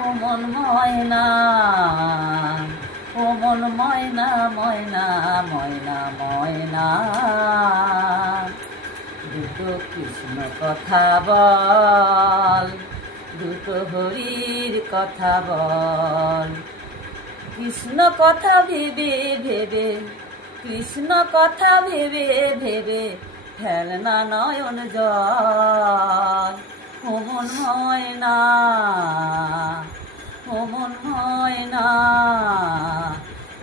ও মন ময়না, ও মন ময়না, ময়না ময়না ময়না, দুটো কৃষ্ণ কথা বল, দুটো হরির কথা বল। কৃষ্ণ কথা ভেবে ভেবে, কৃষ্ণ কথা ভেবে ভেবে ফেলনা নয়ন জল। ও মন ময়না, ও মন ময়না,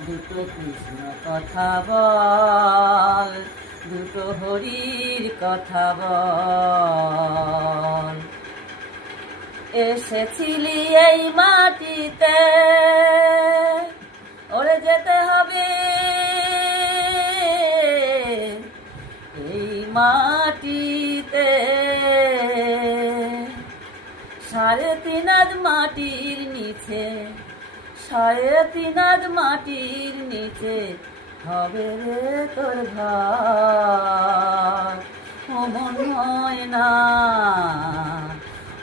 দুটো কৃষ্ণ কথা বল, দুটো হরির কথা বল। এসেছিলি এই মাটিতে, ওরে যেতে হবে এই মাটিতে। 3.5 হাত মাটির নিচে, 3.5 হাত মাটির নিচে হবে রে তোর ঘর। ও মন ময়না,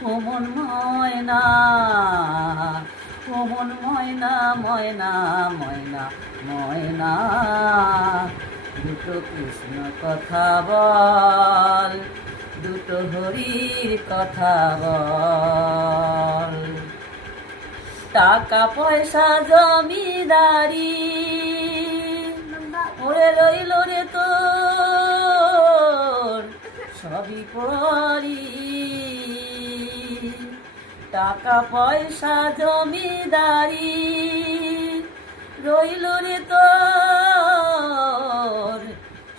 ও মন ময়না, ও মন ময়না, ময়না ময়না ময়না, দুটো কৃষ্ণ কথা বল, দুটো হরির কথা বল। টাকা পয়সা জমিদারি ওরে রইল রে তোর সবই পরি। টাকা পয়সা জমিদারি রইল রে তোর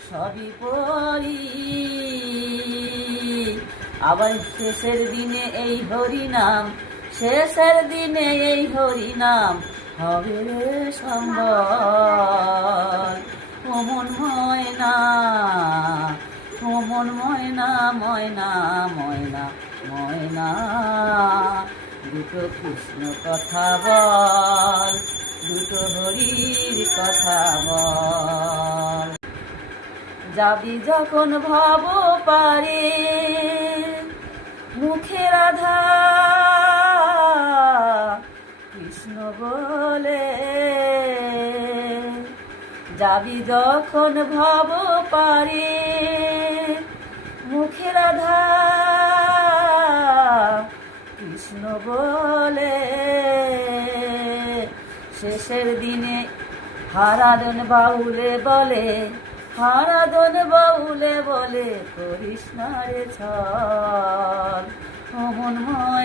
সবই পরি। আবার শেষের দিনে এই হরিনাম, শেষের দিনে এই হরিনাম হবে রে সম্বল। ও মন ময়না, ও মন ময়না, ময়না ময়না ময়না, দুটো কৃষ্ণ কথা বল, দুটো হরির কথা বল। যাবি যখন ভব পারে মুখে রাধা কৃষ্ণ বলে, যাবি যখন ভব পারে মুখে রাধা কৃষ্ণ বলে। শেষের দিনে হারাধন বাউলে বলে, হারাধন বাউলে বলে করিস না রে ছল। ও মন ময়না।